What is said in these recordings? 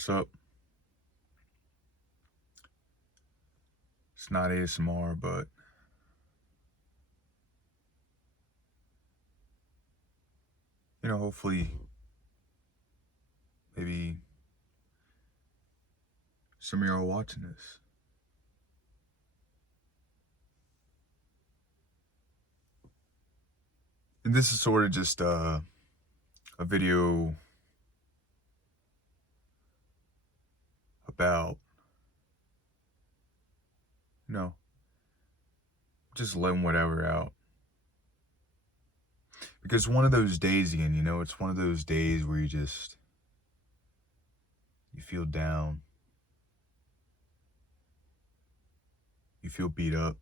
What's up? It's not ASMR, but hopefully, maybe some of y'all are watching this. And this is sort of just a video about, just letting whatever out. Because one of those days again, it's one of those days where you feel down. You feel beat up.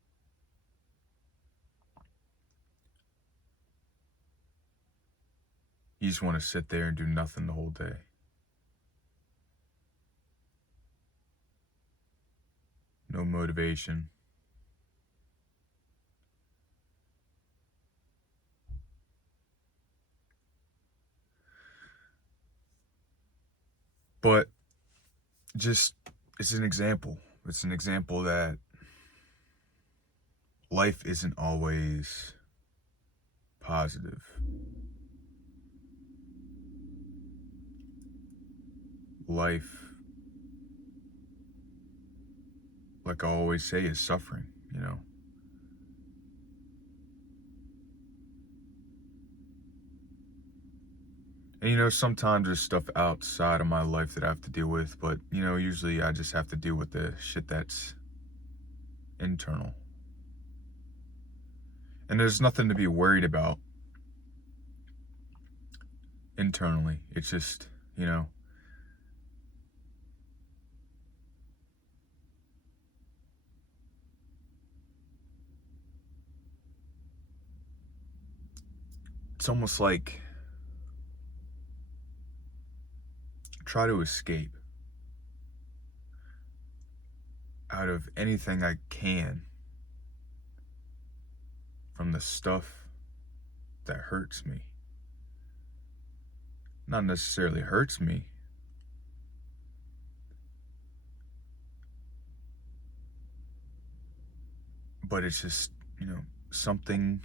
You just want to sit there and do nothing the whole day. No motivation. But it's an example. It's an example that life isn't always positive. Life, like I always say, is suffering, And sometimes there's stuff outside of my life that I have to deal with, but usually I just have to deal with the shit that's internal. And there's nothing to be worried about internally. It's just, it's almost like try to escape out of anything I can from the stuff that hurts me. Not necessarily hurts me, but it's just, something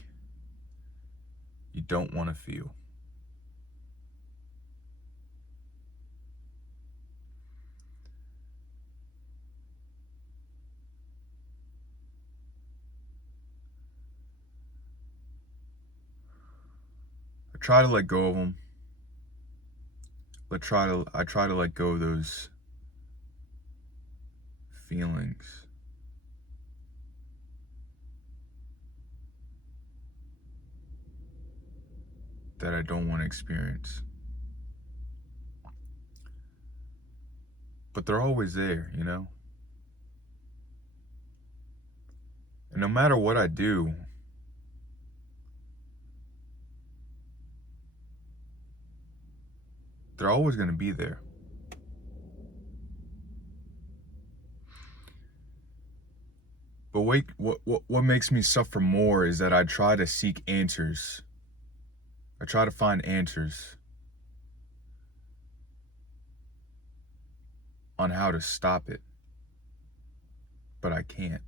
you don't want to feel. I try to let go of them. I try to let go of those feelings. That I don't want to experience. But they're always there, And no matter what I do, they're always going to be there. But wait, what makes me suffer more is that I try to seek answers. I try to find answers on how to stop it. But I can't.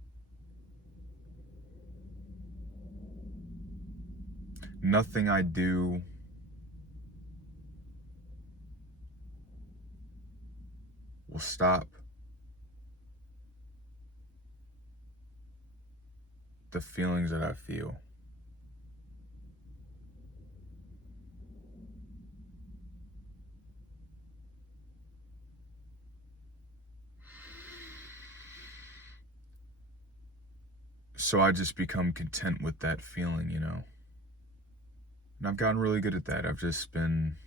Nothing I do will stop the feelings that I feel. So I just become content with that feeling, And I've gotten really good at that. I've just been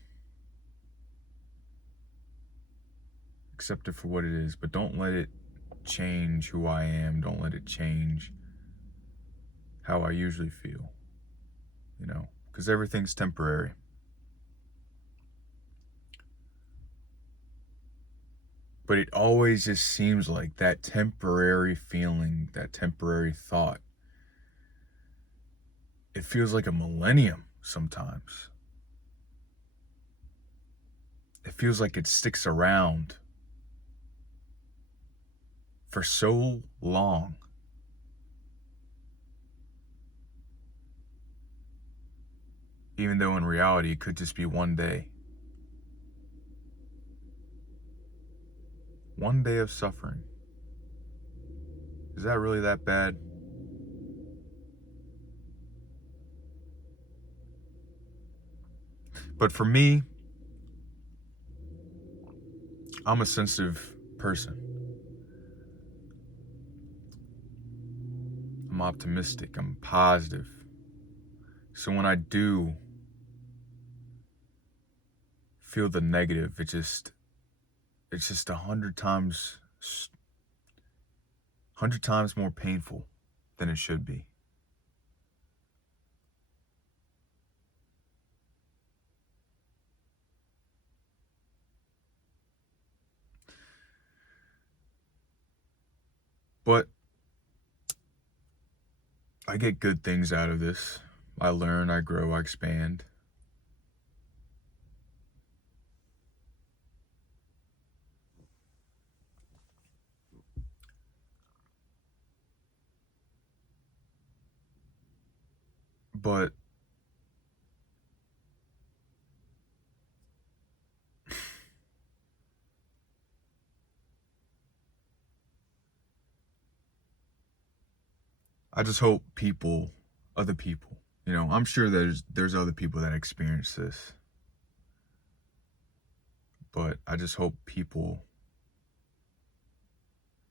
accept it for what it is, but don't let it change who I am. Don't let it change how I usually feel, because everything's temporary. But it always just seems like that temporary feeling, that temporary thought, it feels like a millennium sometimes. It feels like it sticks around for so long. Even though in reality it could just be one day. One day of suffering. Is that really that bad? But for me, I'm a sensitive person. I'm optimistic. I'm positive. So when I do feel the negative, it's just 100 times more painful than it should be. But I get good things out of this. I learn, I grow, I expand. But I just hope other people, I'm sure there's other people that experience this. But I just hope people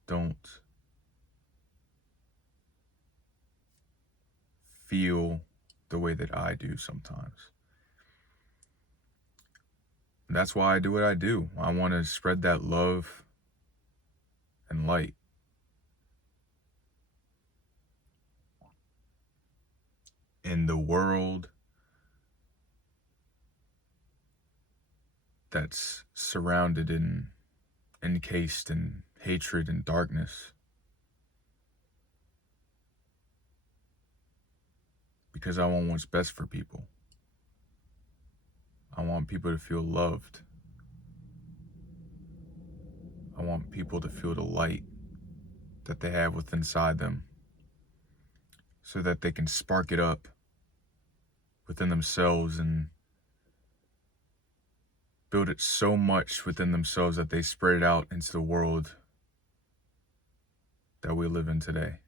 don't feel the way that I do sometimes. And that's why I do what I do. I want to spread that love and light. In the world that's surrounded and encased in hatred and darkness. Because I want what's best for people. I want people to feel loved. I want people to feel the light that they have within inside them, so that they can spark it up within themselves and build it so much within themselves that they spread it out into the world that we live in today.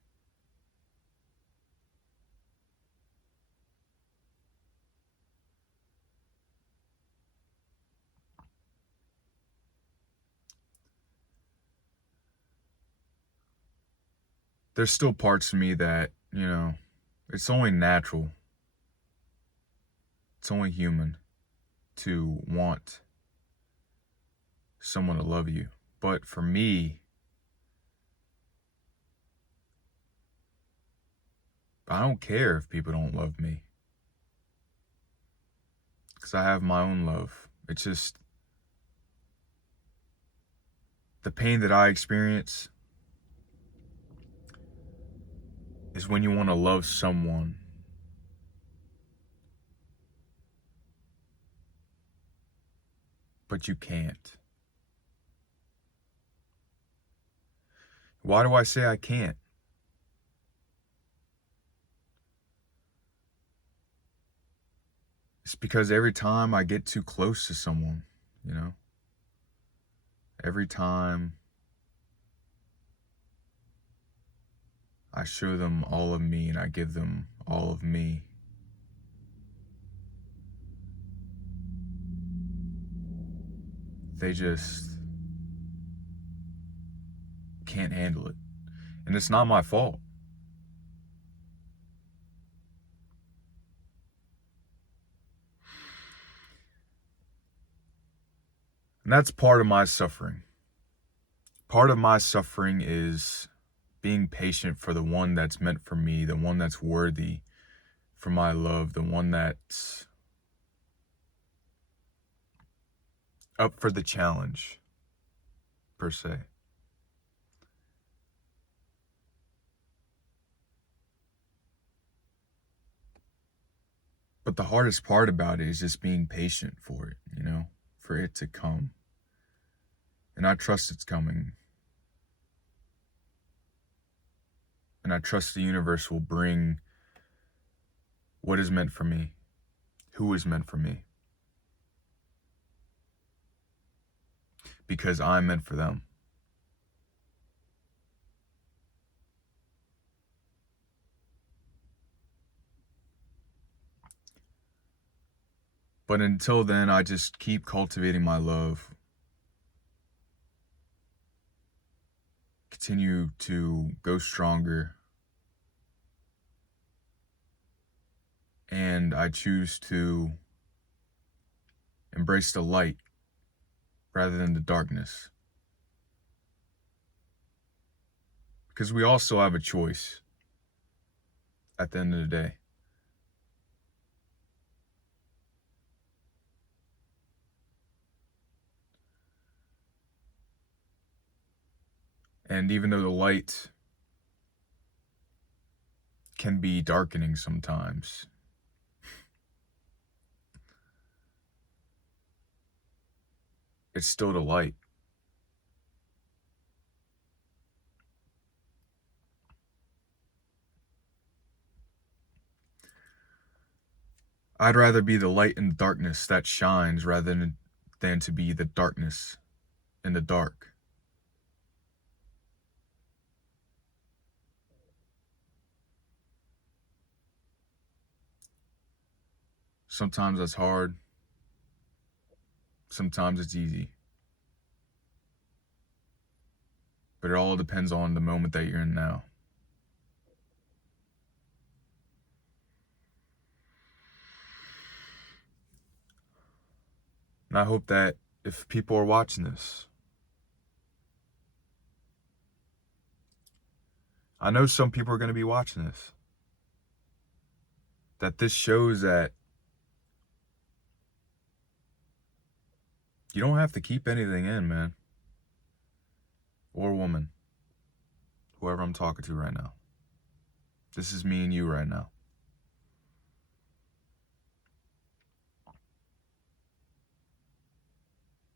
There's still parts of me that, it's only natural, it's only human to want someone to love you. But for me, I don't care if people don't love me, because I have my own love. It's just the pain that I experience is when you want to love someone but you can't. Why do I say I can't? It's because every time I get too close to someone, every time I show them all of me and I give them all of me, they just can't handle it. And it's not my fault. And that's part of my suffering. Part of my suffering is being patient for the one that's meant for me, the one that's worthy for my love, the one that's up for the challenge, per se. But the hardest part about it is just being patient for it, for it to come. And I trust it's coming. And I trust the universe will bring what is meant for me, who is meant for me. Because I'm meant for them. But until then, I just keep cultivating my love. Continue to go stronger. And I choose to embrace the light rather than the darkness. Because we also have a choice at the end of the day. And even though the light can be darkening sometimes, it's still the light. I'd rather be the light in the darkness that shines rather than to be the darkness in the dark. Sometimes that's hard. Sometimes it's easy. But it all depends on the moment that you're in now. And I hope that if people are watching this, I know some people are going to be watching this, that this shows that you don't have to keep anything in, man. Or woman. Whoever I'm talking to right now. This is me and you right now.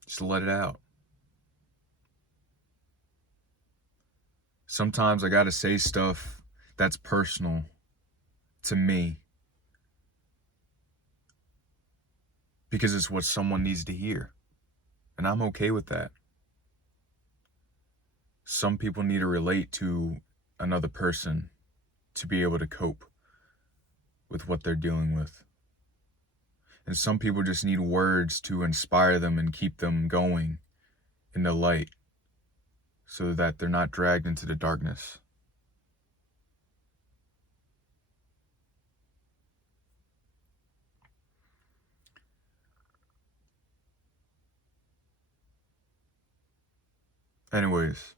Just let it out. Sometimes I gotta say stuff that's personal to me because it's what someone needs to hear. And I'm okay with that. Some people need to relate to another person to be able to cope with what they're dealing with. And some people just need words to inspire them and keep them going in the light so that they're not dragged into the darkness. Anyways,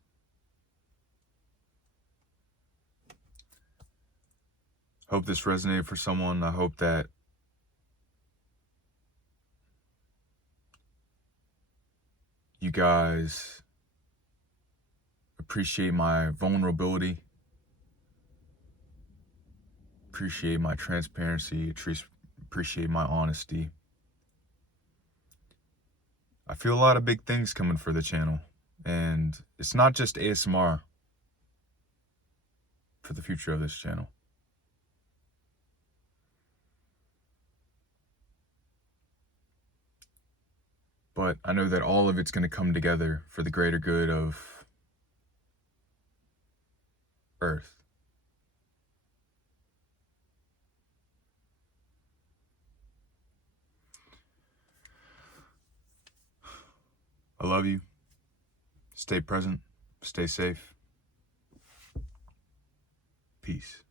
hope this resonated for someone. I hope that you guys appreciate my vulnerability, appreciate my transparency, appreciate my honesty. I feel a lot of big things coming for the channel, and it's not just ASMR for the future of this channel. But I know that all of it's going to come together for the greater good of Earth. I love you. Stay present. Stay safe. Peace.